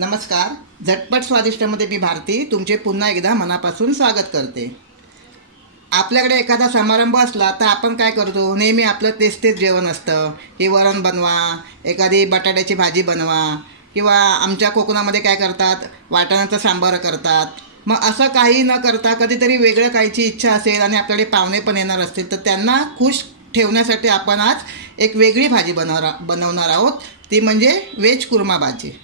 नमस्कार. झटपट स्वादिष्टमध्ये मी भारती तुमचे पुन्हा एकदा मनापासून स्वागत करते. आपल्याकडे एखादा समारंभ असला तर आपण काय करतो, नेहमी आपलं तेच जेवण असतं. हे वरण बनवा, एखादी बटाट्याची भाजी बनवा, किंवा आमच्या कोकणामध्ये काय करतात, वाटाण्याचं सांबार करतात. मग असं काही न करता कधीतरी वेगळं खायची इच्छा असेल आणि आपल्याकडे पाहुणे पण येणार असतील तर त्यांना खुश ठेवण्यासाठी आपण आज एक वेगळी भाजी बनवणार आहोत. ती म्हणजे व्हेज कुर्मा भाजी.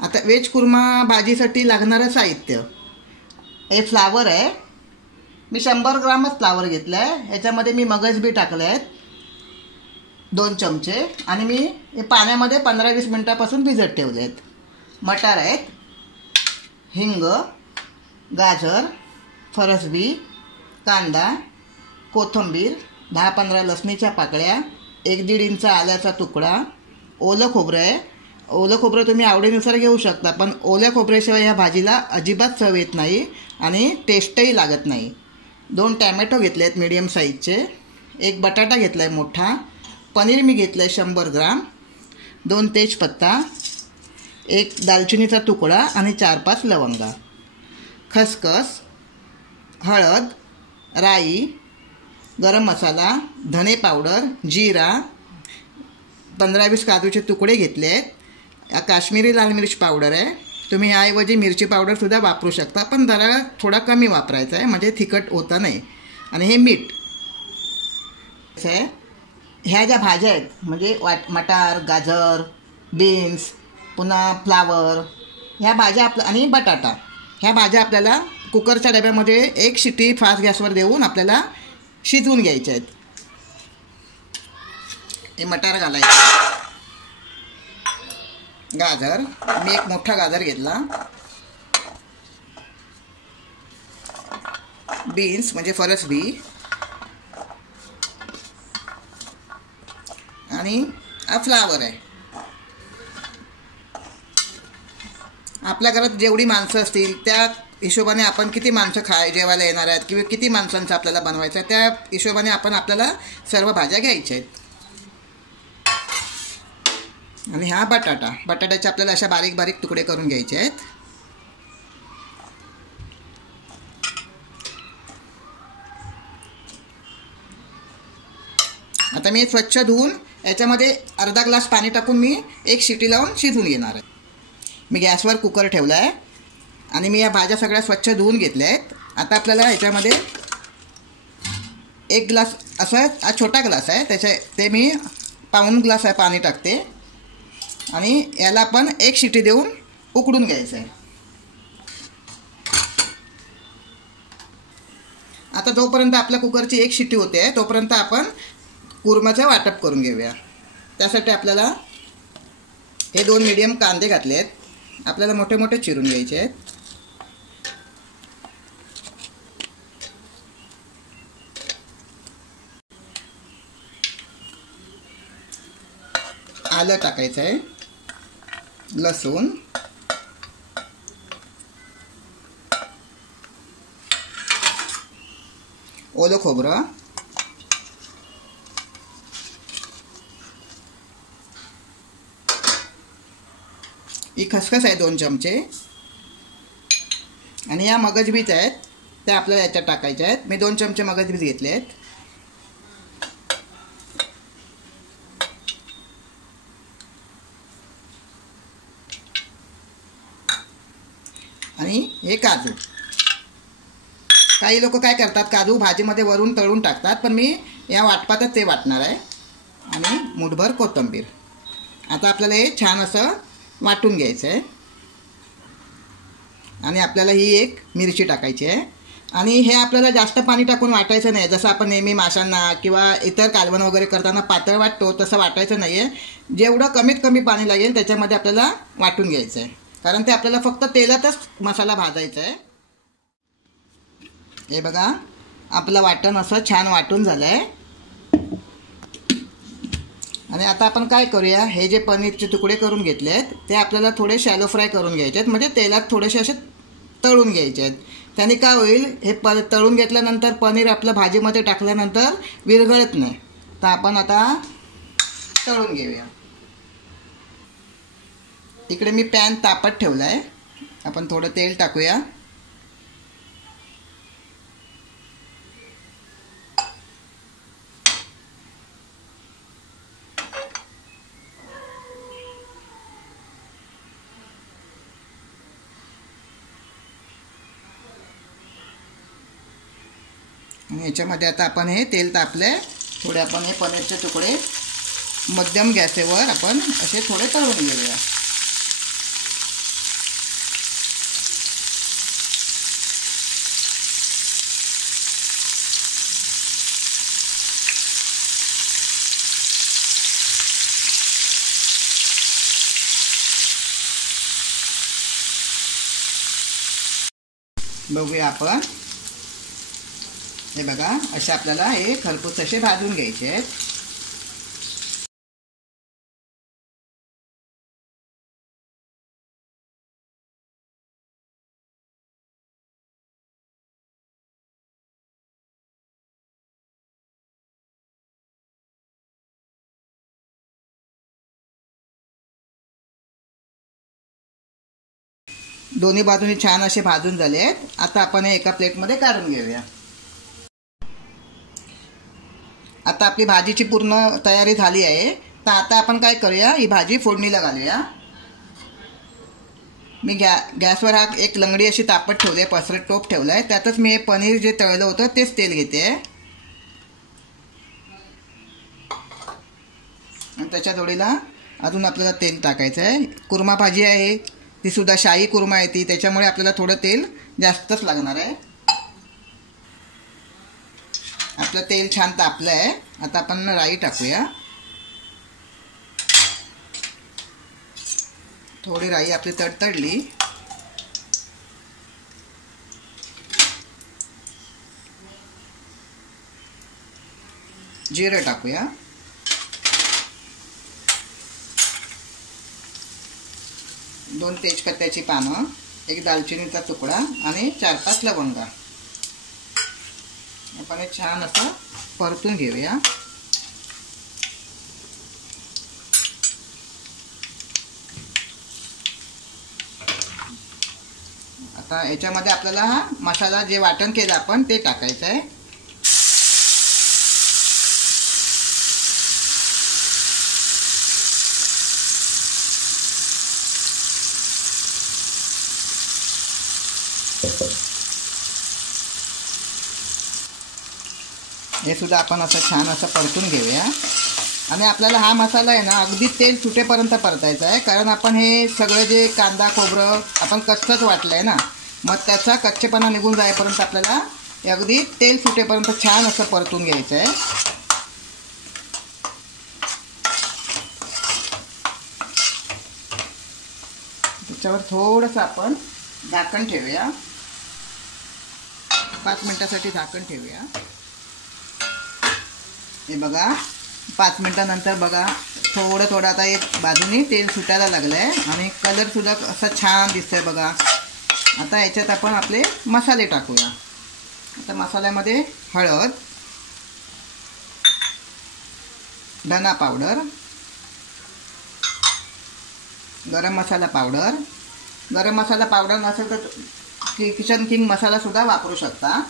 आता व्हेज कुर्मा भाजीसाठी लागणारं साहित्य, हे फ्लावर आहे. मी 100 ग्रामच फ्लावर घेतलं आहे. ह्याच्यामध्ये मी मगज बी टाकले आहेत 2 चमचे, आणि मी हे पाण्यामध्ये 15-20 मिनटापासून भिजत ठेवले आहेत. मटार आहेत, हिंग, गाजर, फरसबी, कांदा, कोथिंबीर, 10-15 लसणीच्या पाकळ्या, 1-1.5 इंच आल्याचा तुकडा, ओलं खोबरं आहे. ओलं खोबरं तुम्ही आवडीनुसार घेऊ शकता, पण ओल्या खोबऱ्याशिवाय ह्या भाजीला अजिबात चव येत नाही आणि टेस्टही लागत नाही. 2 टॅमॅटो घेतले आहेत मीडियम साईजचे, 1 बटाटा घेतला आहे मोठा, पनीर मी घेतलं आहे 100 ग्राम, 2 तेजपत्ता, 1 दालचिनीचा तुकडा आणि 4-5 लवंगा, खसखस, हळद, राई, गरम मसाला, धने पावडर, जिरा, 15-20 काजूचे तुकडे घेतले आहेत. काश्मीरी लाल मिर्च पावडर आहे. तुम्ही ह्याऐवजी मिरची पावडरसुद्धा वापरू शकता, पण जरा थोडा कमी वापरायचा आहे म्हणजे तिखट होतं नाही. आणि हे मीठ आहे. ह्या ज्या भाज्या आहेत म्हणजे मटार, गाजर, बीन्स, पुन्हा फ्लावर, ह्या भाज्या आणि बटाटा, ह्या भाज्या आपल्याला कुकरच्या डब्यामध्ये 1 शिटी फास्ट गॅसवर देऊन आपल्याला शिजवून घ्यायच्या आहेत. हे मटार घालायचं. गाजर, मी 1 मोठा गाजर घेतला. बीन्स म्हणजे फरसबी, आणि हा फ्लावर आहे. आपल्या घरात जेवढी माणसं असतील त्या हिशोबाने आपण किती माणसं जेवायला येणार आहेत किंवा किती माणसांचं आपल्याला बनवायचं आहे त्या हिशोबाने आपल्याला सर्व भाज्या घ्यायच्या आहेत. आणि हा बटाट्याचे आपल्याला अशा बारीक बारीक तुकडे करून घ्यायचे आहेत. आता मी स्वच्छ धुवून याच्यामध्ये अर्धा ग्लास पाणी टाकून मी 1 शिटी लावून शिजवून घेणार आहे. मी गॅसवर कुकर ठेवला आहे आणि मी या भाज्या सगळ्या स्वच्छ धुवून घेतल्या आहेत. आता आपल्याला ह्याच्यामध्ये 1 ग्लास, असा हा छोटा ग्लास आहे, ते मी पाऊण ग्लास पाणी टाकते आणि याला आपण 1 शिटी देऊन उकडून घ्यायचं आहे. आता जोपर्यंत आपल्या कुकरची 1 शिटी होते तोपर्यंत आपण कुर्म्याचं वाटप करून घेऊया. त्यासाठी आपल्याला हे 2 मीडियम कांदे घातले आहेत, आपल्याला मोठे मोठे चिरून घ्यायचे आहेत. आलं टाकायचं आहे, लसूण, ओलं खोबरं, ही खसखस आहे 2 चमचे, आणि या मगजबीज आहेत त्या आपल्याला याच्यात टाकायच्या आहेत. मी 2 चमचे मगजबीज घेतले आहेत. आणि हे काजू. काही लोक काय करतात, काजू भाजीमध्ये वरून तळून टाकतात, पण मी या वाटपातच ते वाटणार आहे. आणि मूठभर कोथिंबीर. आता आपल्याला हे छान असं वाटून घ्यायचं आहे. आणि आपल्याला ही 1 मिरची टाकायची आहे. आणि हे आपल्याला जास्त पाणी टाकून वाटायचं नाही, जसं आपण नेहमी माशांना किंवा इतर कालवण वगैरे करताना पातळ वाटतो तसं वाटायचं नाही आहे. जेवढं कमीत कमी पाणी लागेल त्याच्यामध्ये आपल्याला वाटून घ्यायचं आहे, कारण ते आपल्याला फक्त तेलातच मसाला भाजायचा आहे. हे बघा, आपलं वाटण असं छान वाटून झालं आहे. आणि आता आपण काय करूया, हे जे पनीरचे तुकडे करून घेतले आहेत ते आपल्याला थोडे शॅलो फ्राय करून घ्यायचे आहेत, म्हणजे तेलात थोडेसे असे तळून घ्यायचे आहेत. त्याने काय होईल, हे तळून घेतल्यानंतर पनीर आपलं भाजीमध्ये टाकल्यानंतर विरघळत नाही. तर आपण आता तळून घेऊया. इकडे मी पॅन तापत ठेवला आहे. आपण थोडं तेल टाकूया. आणि याच्यामध्ये आता आपण हे तेल तापले. थोडे आपण हे पनीरचे तुकडे मध्यम गॅसवर आपण असे थोडे तळून घेऊया. बघूया आपण. हे बघा, असे आपल्याला हे खरपूस असे भाजून घ्यायचे आहेत. दोन्ही बाजूनी छान असे भाजून झाले आहेत. आता आपण हे एका प्लेटमध्ये काढून घेऊया. आता आपली भाजीची पूर्ण तयारी झाली आहे. तर आता आपण काय करूया, ही भाजी फोडणीला घालूया. मी गॅसवर हा एक लंगडी अशी तापत ठेवली आहे, पसरट टोप ठेवला आहे. त्यातच मी हे पनीर जे तळलं होतं तेच तेल घेते आणि त्याच्या जोडीला अजून आपल्याला तेल टाकायचं आहे. कुर्मा भाजी आहे, ती सुद्धा शाही कुर्मा आहे ती, त्याच्यामुळे आपल्याला थोडं तेल जास्तच लागणार आहे. आपलं तेल छान तापलं आहे. आता आपण राई टाकूया. थोडी राई आपली तडतडली. जिरं टाकूया. दोन तेजपत्त्याची पानं, एक दालचिनीचा तुकडा आणि 4-5 लवंगा. आपण हे छान असं परतून घेऊया. आता याच्यामध्ये आपल्याला हा मसाला जे वाटण केलं आपण ते टाकायचं आहे. हे सुद्धा आपण असं छान असं परतून घेऊया. आणि आपल्याला हा मसाला आहे ना अगदी तेल सुटेपर्यंत परतायचा आहे, कारण आपण हे सगळं जे कांदा खोबरं आपण कच्चंच वाटलं आहे ना, मग त्याचा कच्चेपणा निघून जाईपर्यंत आपल्याला अगदी तेल सुटेपर्यंत छान असं परतून घ्यायचं आहे. त्याच्यावर थोडंसं आपण झाकण ठेवूया. 5 मिनिटासाठी झाकण ठेवूया. हे बघा, 5 मिनिटानंतर बघा थोडं आता एक बाजूने तेल सुटायला लागलं आहे आणि कलरसुद्धा असं छान दिसतंय बघा. आता याच्यात आपण आपले मसाले टाकूया. आता मसाल्यामध्ये हळद, धना पावडर, गरम मसाला पावडर. गरम मसाला पावडर नसेल तर किचन किंग मसालासुद्धा वापरू शकता.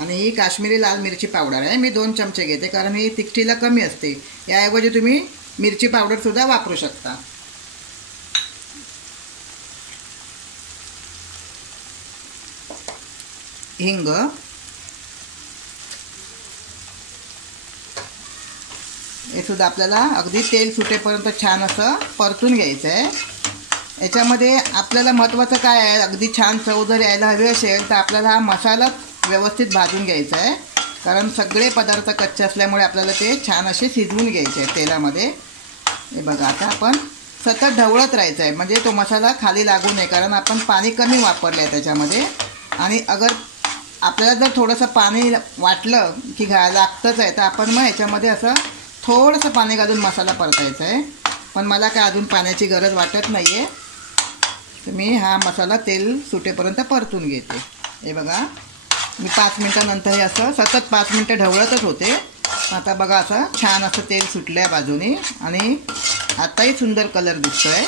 आणि ही काश्मीरी लाल मिरची पावडर आहे, मी 2 चमचे घेते कारण ही तिखटीला कमी असते. याऐवजी तुम्ही मिरची पावडरसुद्धा वापरू शकता. हिंग, हे सुद्धा आपल्याला अगदी तेल सुटेपर्यंत छान असं परतून घ्यायचं आहे. याच्यामध्ये आपल्याला महत्त्वाचं काय आहे, अगदी छान चव जर यायला हवी असेल तर आपल्याला हा मसाला व्यवस्थित भाजून घ्यायचा आहे, कारण सगळे पदार्थ कच्चे असल्यामुळे आपल्याला ते छान असे शिजवून घ्यायचे आहेत तेलामध्ये. हे बघा, आता आपण सतत ढवळत राहायचं आहे म्हणजे तो मसाला खाली लागू नये, कारण आपण पाणी कमी वापरलं आहे त्याच्यामध्ये. आणि अगर आपल्याला जर थोडंसं पाणी वाटलं की लागतंच आहे तर आपण मग ह्याच्यामध्ये असं थोडंसं पाणी घालून मसाला परतायचा आहे. पण मला काय अजून पाण्याची गरज वाटत नाही आहे, तर मी हा मसाला तेल सुटेपर्यंत परतून घेते. हे बघा, मी 5 मिनिटानंतर हे असं सतत 5 मिनटं ढवळतच होते. आता बघा असं छान असं तेल सुटलं आहे बाजूने आणि आताही सुंदर कलर दिसतोय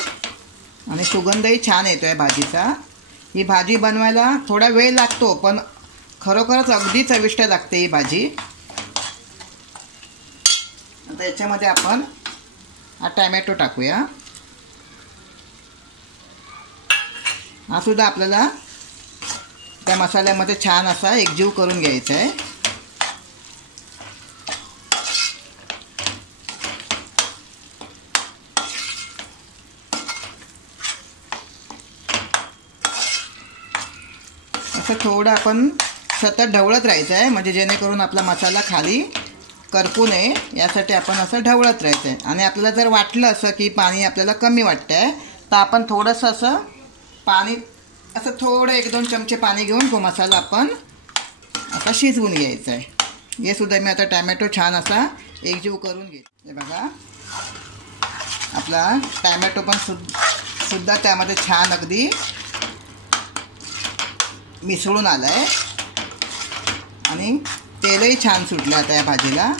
आणि सुगंधही छान येतोय भाजीचा. ही भाजी बनवायला थोडा वेळ लागतो, पण खरोखरच अगदी चविष्ट लागते ही भाजी. आता याच्यामध्ये आपण हा टॅमॅटो टाकूया. हा सुद्धा आपल्याला त्या मसाल्यामध्ये छान असा एकजीव करून घ्यायचा आहे. असं थोडं आपण सतत ढवळत राहायचं आहे, म्हणजे जेणेकरून आपला मसाला खाली करपू नये यासाठी आपण असं ढवळत राहायचं आहे. आणि आपल्याला जर वाटलं असं की पाणी आपल्याला कमी वाटतं आहे, तर आपण थोडंसं असं पाणी असं थोडं 1-2 चमचे पाणी घेऊन तो मसाला आपण असा शिजवून घ्यायचा आहे. हे सुद्धा मी आता टॅमॅटो छान असा एकजीव करून घेते. हे बघा आपला टॅमॅटो पण सुद्धा त्यामध्ये छान अगदी मिसळून आला आहे आणि तेलही छान सुटलं. आता या भाजीला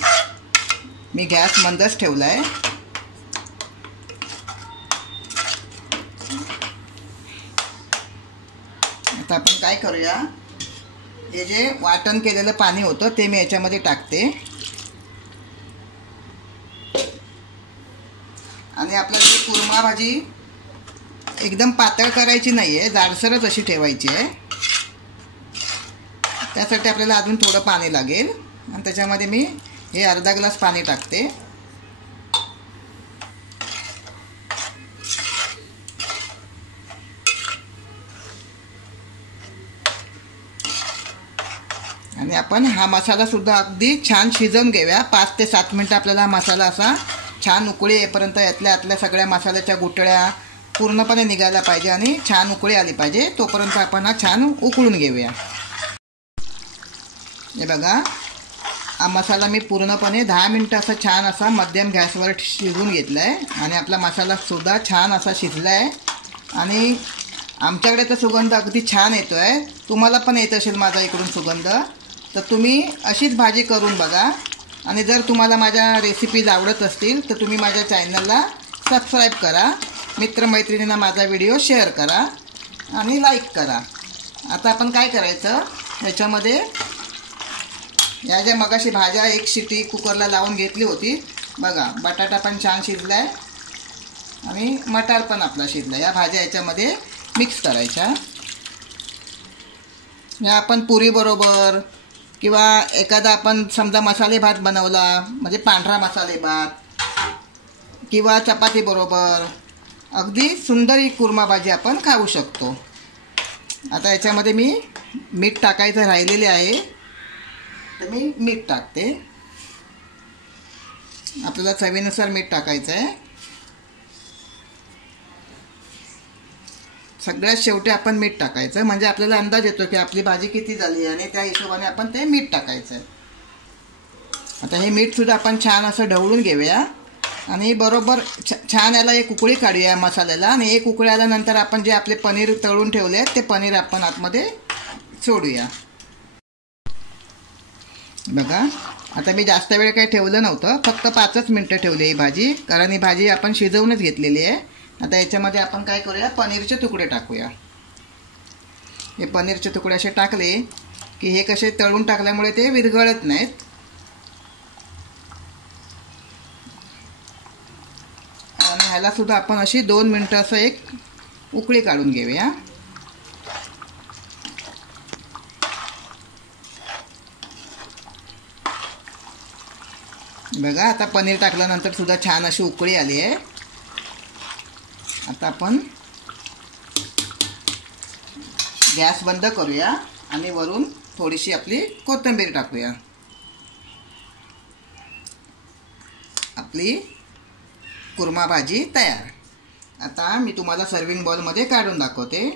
मी गॅस मंदच ठेवला आहे. आता आपण काय करूया, हे जे वाटण केलेलं पाणी होतं ते मी याच्यामध्ये टाकते. आणि आपल्याला ही कुर्मा भाजी एकदम पातळ करायची नाही आहे, जाडसरच अशी ठेवायची आहे. त्यासाठी आपल्याला अजून थोडं पाणी लागेल आणि त्याच्यामध्ये मी हे अर्धा ग्लास पाणी टाकते. आणि आपण हा मसाला सुद्धा अगदी छान शिजवून घेऊया. 5 ते 7 मिनटं आपल्याला हा मसाला असा छान उकळी येईपर्यंत आतल्या सगळ्या मसाल्याच्या गुठळ्या पूर्णपणे निघायला पाहिजे आणि छान उकळी आली पाहिजे, तोपर्यंत आपण हा छान उकळून घेऊया. हे बघा हा मसाला मी पूर्णपणे 10 मिनटं असा छान असा मध्यम गॅसवर शिजवून घेतला आहे आणि आपला मसाला सुद्धा छान असा शिजला आहे. आणि आमच्याकडे तर सुगंध अगदी छान येतो आहे. तुम्हाला पण येत असेल माझा इकडून सुगंध, तर तुम्ही अशीच भाजी करून बघा. आणि जर तुम्हाला माझ्या रेसिपीज आवडत असतील तर तुम्ही माझ्या चॅनलला सबस्क्राईब करा, मित्रमैत्रिणींना माझा व्हिडिओ शेअर करा आणि लाईक करा. आता आपण काय करायचं, याच्यामध्ये या ज्या मगाशी भाज्या 1 शिटी कुकरला लावून घेतली होती बघा, बटाटा पण छान शिजला आहे आणि मटार पण आपला शिजला. या भाज्या याच्यामध्ये मिक्स करायच्या. या आपण पुरीबरोबर किंवा एखादा आपण समजा मसाले भात बनवला, म्हणजे पांढरा मसाले भात किंवा चपातीबरोबर अगदी सुंदर ही कुर्मा भाजी आपण खाऊ शकतो. आता याच्यामध्ये मी मीठ टाकायचं राहिलेले आहे, तर मी मीठ टाकते. आपल्याला चवीनुसार मीठ टाकायचं आहे. सगळ्यात शेवटी आपण मीठ टाकायचं, म्हणजे आपल्याला अंदाज येतो की आपली भाजी किती झाली आणि त्या हिशोबाने आपण ते मीठ टाकायचं आहे. आता हे मीठसुद्धा आपण छान असं ढवळून घेऊया आणि बरोबर छान याला एक उकळी काढूया मसाल्याला. आणि एक उकळी आल्यानंतर आपण जे आपले पनीर तळून ठेवले आहेत ते पनीर आपण आतमध्ये सोडूया. बघा आता मी जास्त वेळ काही ठेवलं नव्हतं, फक्त 5च मिनटं ठेवली ही भाजी, कारण ही भाजी आपण शिजवूनच घेतलेली आहे. आता याच्यामध्ये आपण काय करूया, पनीरचे तुकडे टाकूया. हे पनीरचे तुकडे असे टाकले की हे कसे तळून टाकल्यामुळे ते विरघळत नाहीत. आणि ह्याला सुद्धा आपण अशी 2 मिनटं असं एक उकळी काढून घेऊया. बघा आता पनीर टाकल्यानंतर सुद्धा छान अशी उकळी आली आहे. आता आपण गॅस बंद करूया आणि वरून थोडीशी आपली कोथिंबीर टाकूया. आपली कुर्मा भाजी तयार. आता मी तुम्हाला सर्विंग बॉलमध्ये काढून दाखवते.